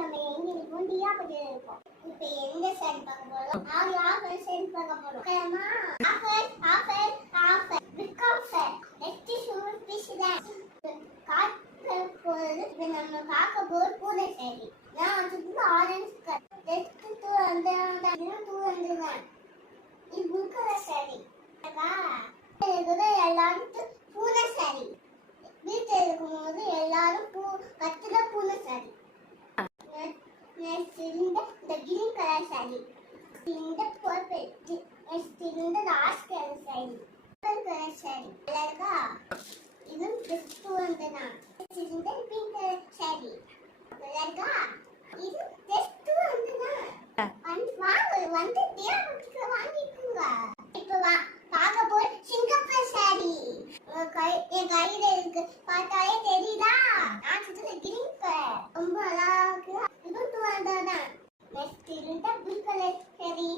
நம்ம எங்க குண்டியா கொஞ்சம் இருக்கும். இப்போ எந்த சைடு பார்க்க போறோம்? ஆஃபர் சைடு பார்க்க போறோம். ஓகேமா? Offer big offer next sure fish தான் காட்ட போறது. இப்போ நம்ம பார்க்க போற பூனை சைடு. நான் வந்து ஆரஞ்சு கலர் நெக்ஸ்ட் 200 தான். இது ப்ளூ கலர் சைடு. எல்லாரும் பூனை சைடு. வீட்டில் இருக்கும்போது எல்லாரும் கத்துல பூனை சாரி. இந்த கிரீன் கலர் சாரி, இந்த பர்பிள், இந்த last colour sorry, purple colour sorry. அழகா இது ஜஸ்ட் 200 தான். இந்த பிங்க் கலர் சாரி. அழகா இது ஜஸ்ட் 200 தான். வந்து தியானத்துக்கு வாங்கிக்கோங்க. இப்போ பார்க்க போற சிங்கப்பூர் சாரி. என் கையில இருக்கு, பார்த்தாலே தெரியுதா? நான் சுத்தல கிரீன் கலர் ரொம்ப அழகா இருக்கு. இது 200 தான். நெக்ஸ்ட் இந்த ப்ளூ கலர் சாரி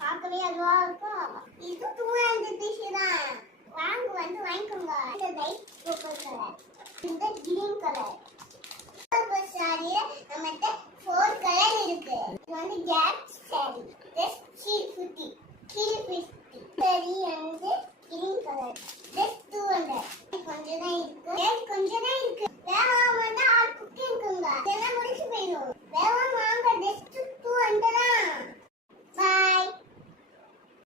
பார்க்கவே அழகா இருக்கும். இது 200 பீஸ் தான். வாங்கிக்கோங்க. இந்த லைட் பர்பிள் கலர், இந்த கிரீன் கலர் பர்பிள் சாரியில நம்மகிட்ட 4 கலர் இருக்கு. இது வந்து கேப் சாரி ஜஸ்ட் 350 சாரி. வந்து கிரீன் கலர் ஜஸ்ட் 200. கொஞ்சம் தான் இருக்கு. கொஞ்சம்